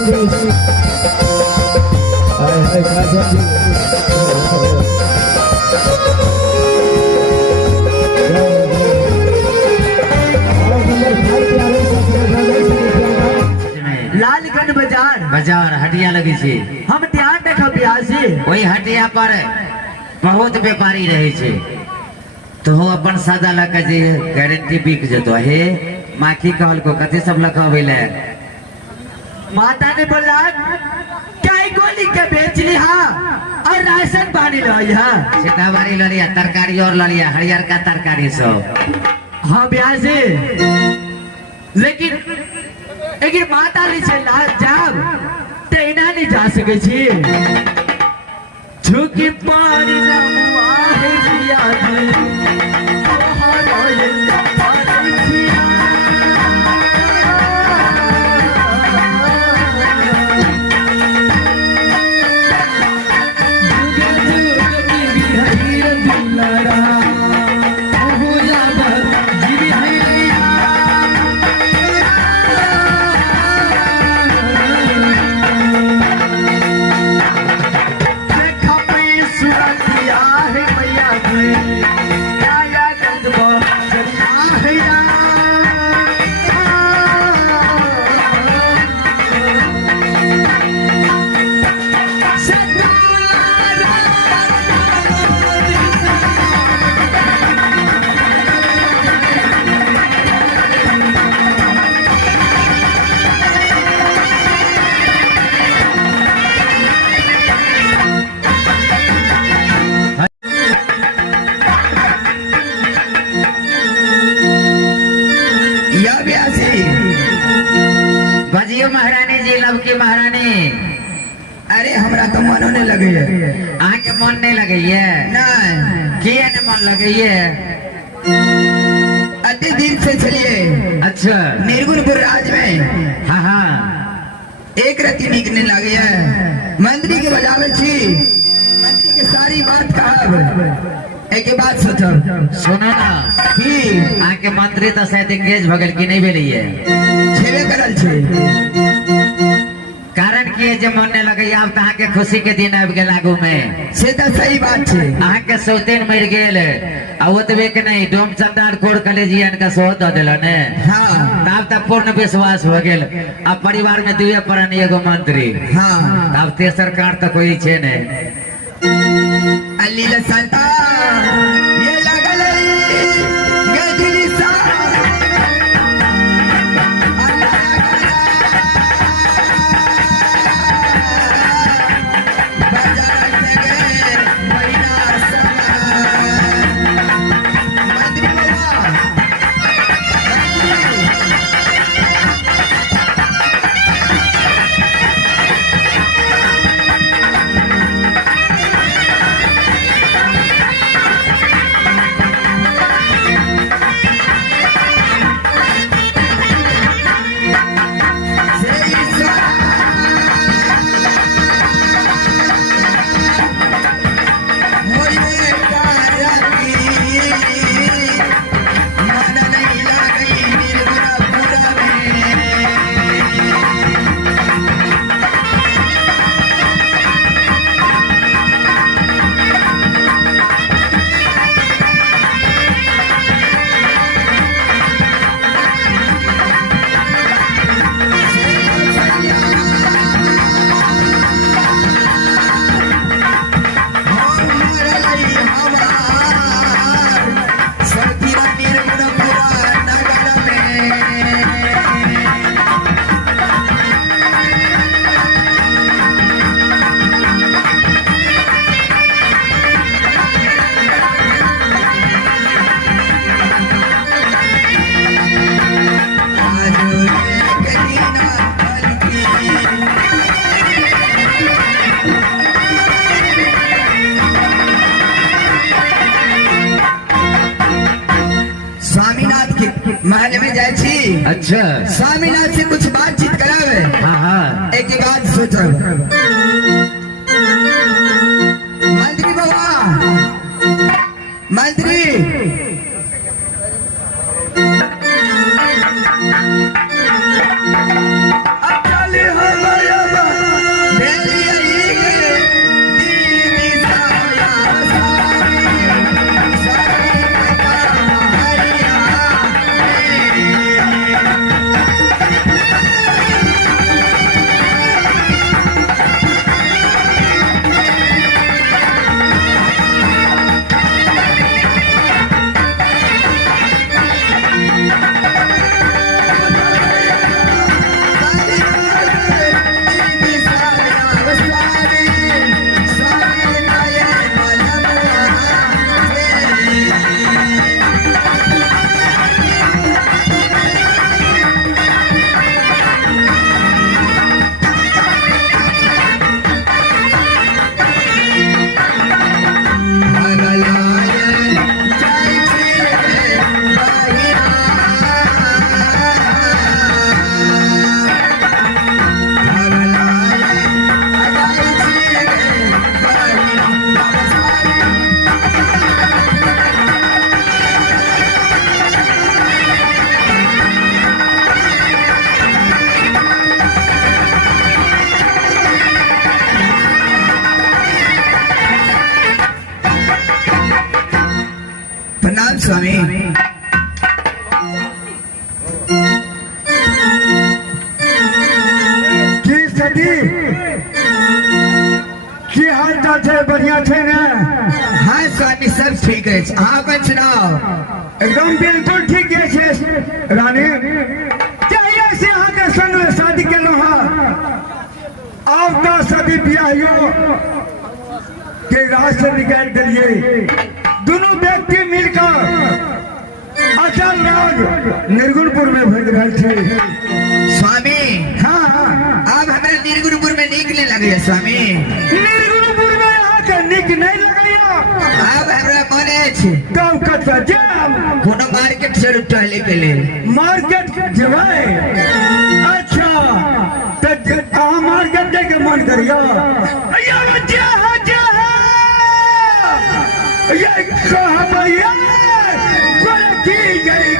लालगंज बाजार हटिया लगी छे। हम ध्यान देखा बिहासी वही हटिया पर बहुत व्यापारी रहे छे। तो हो अपन सादा लगा जे गारंटी बिक जतो हे माखी कहल को कते सब लखबेले माता ने बोला क्या गोली के बेच ली हाँ और राशन पानी लाई हाँ सीताबारी ललिया तरकारी और ललिया हरियर का तरकारी सब। हाँ बिहासी लेकिन लेकिन माता ली से ना जाब तेना नहीं जा सके छी झुकी पानी ना हुआ है बिहासी बजियो महारानी जी लवकी महारानी। अरे हमरा तो मन होने लगे है। आके मन नहीं लगे है नहीं किए न मन लगे है अति दिन से चलिए। अच्छा निर्गुणपुर राज में हाँ हाँ एक रति निकलने लगे है। मंत्री के बजावे छी मंत्री के सारी बात कहब एक बात सोचो सुनो ना कि आके मंत्री तो शायद एंगेज भगल की नहीं भेली है छेबे करल छे। कारण की जे मन ने लगे अब तहाँ के खुशी के दिन आबि गेल आगू में से तो सही बात छे। अहाँ के सौतेन मर गेल आ ओतबे के नहीं डोम चंदार कोड़ कलेजियन का सोह द देल ने। हाँ तब तक पूर्ण विश्वास हो गेल। अब परिवार में दुए प्राणी एगो मंत्री हाँ तब तेसर कार तक कोई छे ने। अली लसंता ये लगल गजली सा महल में जाए छी। अच्छा स्वामीनाथ से कुछ बातचीत करावे। हाँ हाँ एक बात सोचो मंत्री बाबा मंत्री अब चले हो प्रणाम स्वामी। की सती की हाल चाल है? बढ़िया थे ना? हाँ स्वामी सब ठीक है। हाँ अपन सुनाओ। एकदम बिल्कुल ठीक है रानी। चाहिए से यहाँ के संग में शादी के लो अब तो सदी ब्याहियों के राज से निकाल करिए। दोनों व्यक्ति मिलकर अचल राज निर्गुणपुर में भेज रहे थे स्वामी। हाँ अब हमें निर्गुणपुर में निकलने लगे स्वामी। निर्गुणपुर में यहाँ के निक नहीं लगैया। अब हमरा मने छे गाँव कच्चा जाम कोनो मार्केट से टहले के लिए। मार्केट जवाए। अच्छा तो मार्केट जाके मन करिया ये कहबैया की गई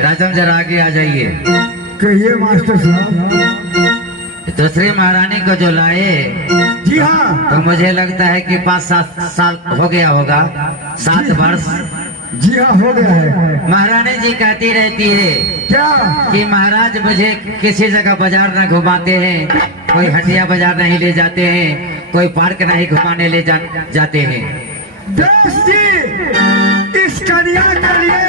राजम जरा आगे आ जाइए। कहिए मास्टर साहब। दूसरी महारानी को जो लाए जी हाँ तो मुझे लगता है कि 5-7 साल हो गया होगा, 7 वर्ष। जी हाँ हो गया है। महारानी जी कहती रहती है क्या कि महाराज मुझे किसी जगह बाजार न घुमाते हैं, कोई हटिया बाजार नहीं ले जाते हैं, कोई पार्क नहीं घुमाने ले जाते हैं। देश जी इस कन्या के लिए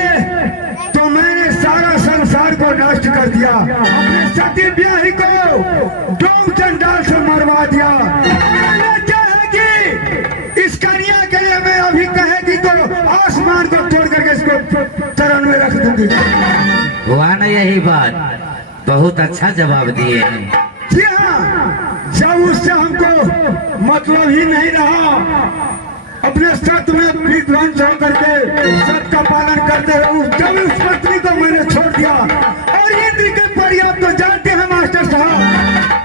तो मैंने सारा संसार को नष्ट कर दिया। अपने सती ब्याही को डोम चंडाल से मरवा दिया। मैंने चाहेगी इस कन्या के लिए मैं अभी कहेगी तो आसमान को तोड़ करके इसको चरण में रख दूंगी। हुआ ना यही बात? बहुत अच्छा जवाब दिए हैं। जी हाँ जब उससे हमको मतलब ही नहीं रहा, अपने सत में विध्वंस होकर के सत का पालन करते हुए जब उस पत्नी को मैंने छोड़ दिया। और इंद्र के पर्याप्त तो जानते हैं मास्टर साहब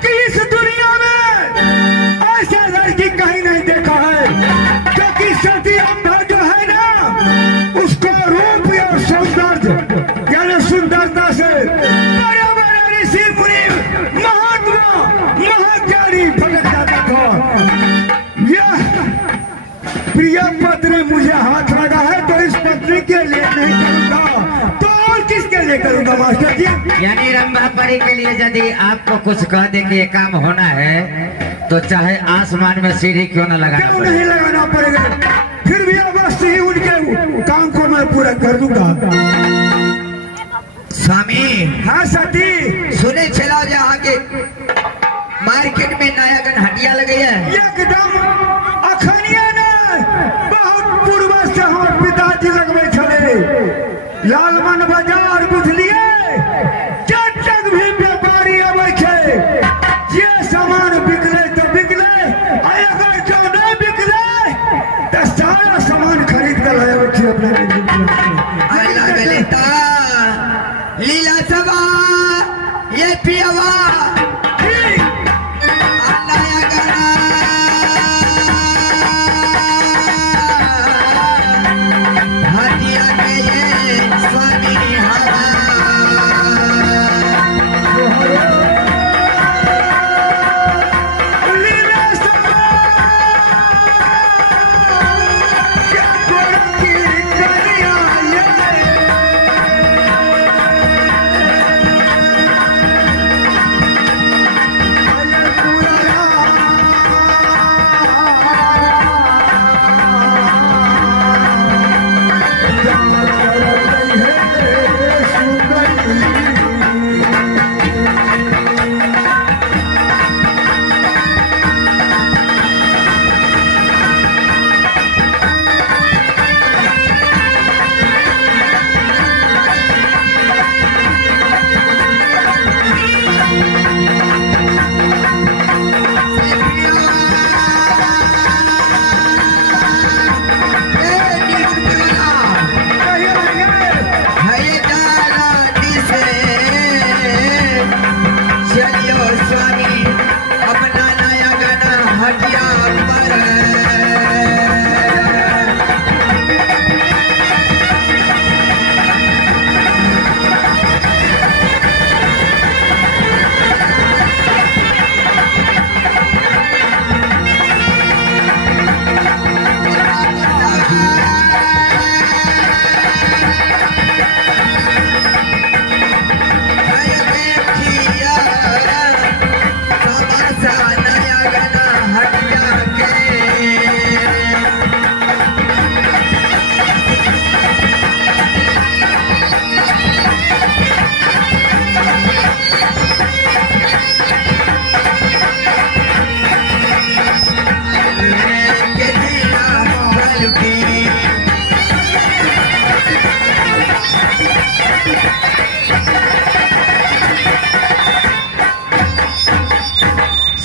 कि इस दुनिया में ऐसा लड़की कहीं नहीं देखा है क्योंकि सती अम्बा जो है ना उसको रूप और सौंदर्य यानी सुंदरता से बड़े बड़े ऋषि मुनि महात्मा महाज्ञानी भटक जाता था। प्रिय पत्नी मुझे हाथ लगा है तो इस पत्नी के लिए नहीं करूंगा तो और किसके लिए करूंगा मास्टर जी? यानी रंभा परी के लिए यदि आपको कुछ कह दे कि ये काम होना है तो चाहे आसमान में सीढ़ी क्यों न लगाना क्यों पड़े। नहीं लगाना पड़ेगा, फिर भी अवश्य ही उनके काम को मैं पूरा कर दूंगा। स्वामी हाँ सती सुने चला जहाँ के मार्केट में नया गन हटिया लगे है। एकदम अखनिया ने बहुत पूर्व से हमारे पिताजी लगवे चले लालमन बाजार बुझलिए जब तक भी व्यापारी अबै छे जे सामान बिकले तो बिकले अगर जो नहीं बिकले तो सारा सामान खरीद कर लाए छे अपने लगले ता लीला सभा ये पियवा हटिया के ये स्वामी हवा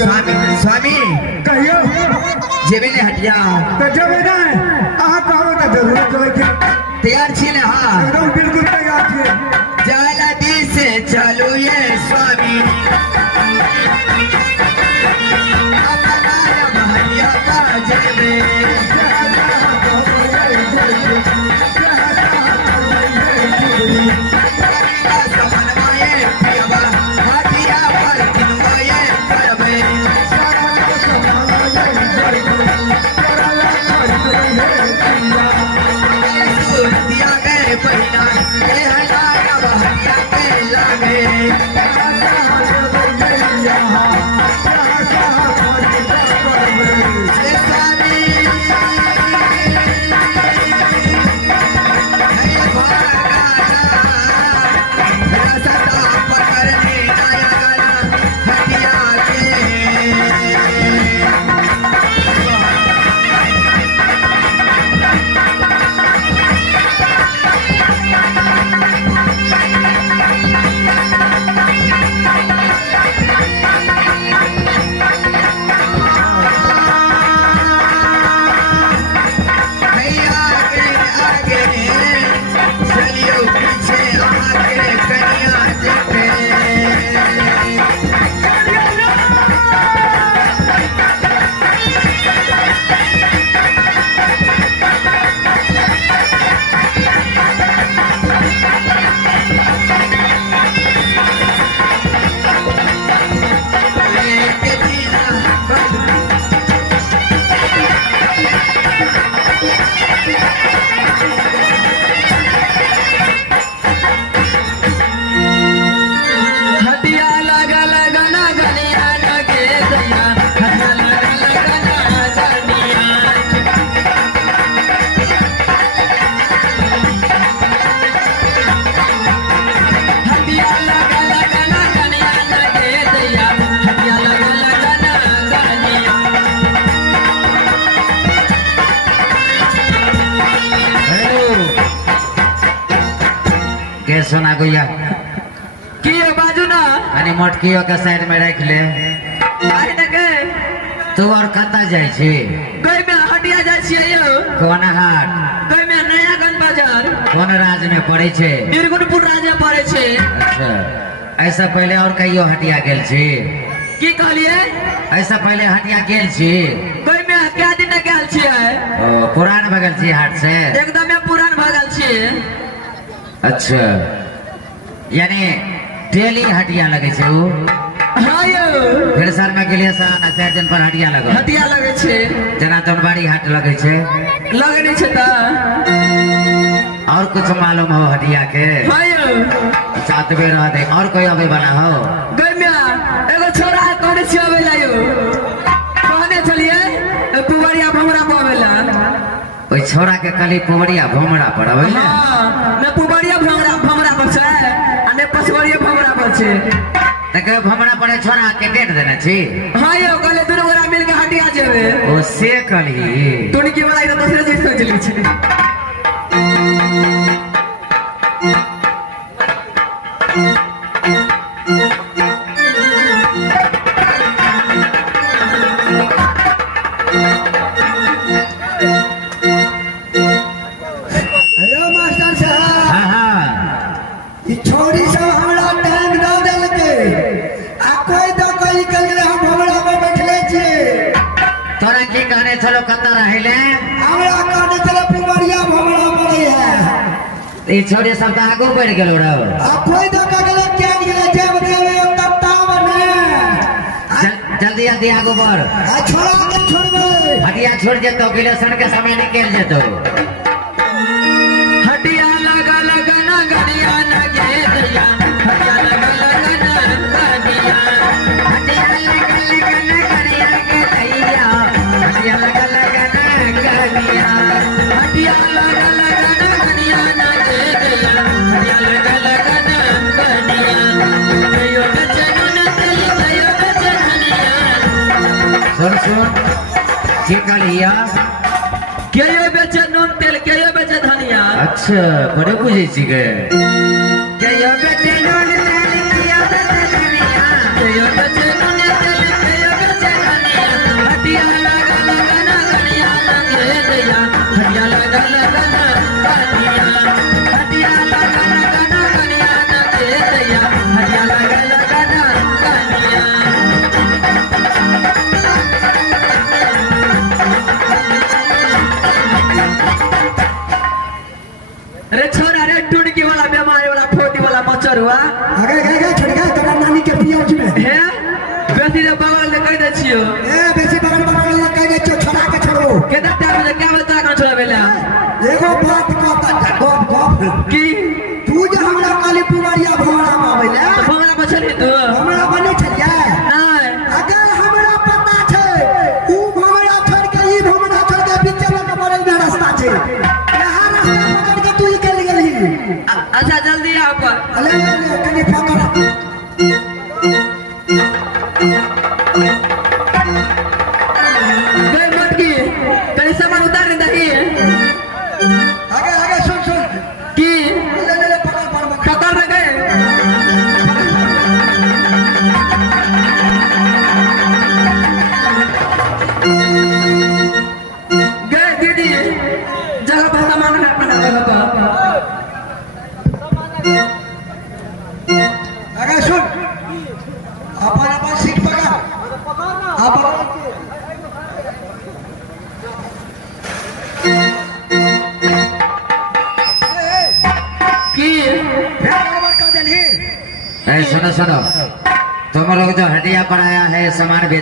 स्वामी स्वामी कहियो जेबे ले हटिया तो जब ना आप कहो तो जरूर चले के तैयार छी ना हाँ एकदम बिल्कुल तैयार छे जल्दी से चलो ये स्वामी अपना भैया का जेबे के सुना गुया की बाजू ना अनि मोटकियो के साइड में रख ले आई न के तू और कता जाय छी गई में हटिया जाय छियै यौ कोन हाट गई में नया गन बाजार कोन राज्य में पड़े छे निर्गुणपुर राज्य पड़े छे अच्छा ऐसा पहले और कहियो हटिया गेल छी की कहलिए ऐसा पहले हटिया गेल छी गई में क्या दिन गेल छियै ओ पुरान भगल छी हाट से एकदम पुरान भगल छियै अच्छा यानी डेली हटिया लगे छे उ हाँ यौ फिर सर में गेलिए सा 4 दिन पर हटिया लगो हटिया लगे छे जना तोनबाड़ी हाट लगे छे लगनी छे ता और कुछ मालूम हो हटिया के हाँ यौ सातवे रह दे और कोई अबे बना हो गई में एगो छोरा कोने से आवेला यौ कहने चलिए पुवरिया भमरा पावेला ओई छोरा के कली पुवरिया भमरा पड़वे ले हां ने पुवरिया भमरा पर छे आ ने पसवरिया भमरा पर छे तके भमरा पड़े छोरा के डेट देना छी हां यो गले दुनु गोरा मिल के हटिया जेबे ओ से कली तोनी की वाला तो दूसरे चीज सोच ली छे हेलो मास्टर साहब हां हां ई छोरी सब हमरा टांग न देल के आ कोई तो कोई कल हम भमरा पर बैठले छी तोरा की कहने चलो कता रहले हमरा कहने चले पुवरिया भमरा पड़े है ई छोरी सब त आगू बढ़ गेलो रे आ कोई तो कगले क्या गेले जब देवे तब ताव ने जल्दी जल्दी आगू बढ़ आ छोरा के छोड़बे हटिया छोड़ जेतो गिलेशन के समय निकल जेतो हटिया लगा लगा ना गड़िया लगे दैया हटिया लगा लगा ना गड़िया हटिया लगा लगा ना करिया के दैया हटिया लगा लगा ना करिया हटिया लगा लगा ना गड़िया ना दे दैया हटिया लगा लगा ना गड़िया यो बचन न तेरी भयो बचनिया सुन सुन की कलिया के यो बेचे नून तेल के यो बेचे धनिया अच्छा बड़े बुझे छी के यो बेटे नून तेल के यो बेटे धनिया के यो बेचे नून तेल के यो बेचे तरुआ आगे आगे छोड़ गया तोरा नानी के पियो में हे बेसी रे बगल ले कह दे छियो ए बेसी बगल बगल कह दे छो छोड़ा के छोड़ो केतना टाइम में क्या बता कर छोड़ा बेला एगो बात गप की तू जे हमरा काली पुवारिया भवरा में आवेला हमरा बचली तू हमरा बने छलिया नहीं अगर हमरा पता छै ऊ भवरा छोड़ के ई भवरा छोड़ के बीच में के बड़े में रास्ता छै यहाँ रास्ता पकड़ के तू ही चल गेली अच्छा जल्दी आ पर अले कनी पकड़ गए मत की कहीं सामान उतार दही आगे आगे सुन की ले पकड़ कतर में गए गए दीदी जगह पर सामान रखना जगह पर आगे सुन अपन सीट पकड़ अपन की सुनो सुनो तुम लोग जो हटिया पर आया है सामान बेच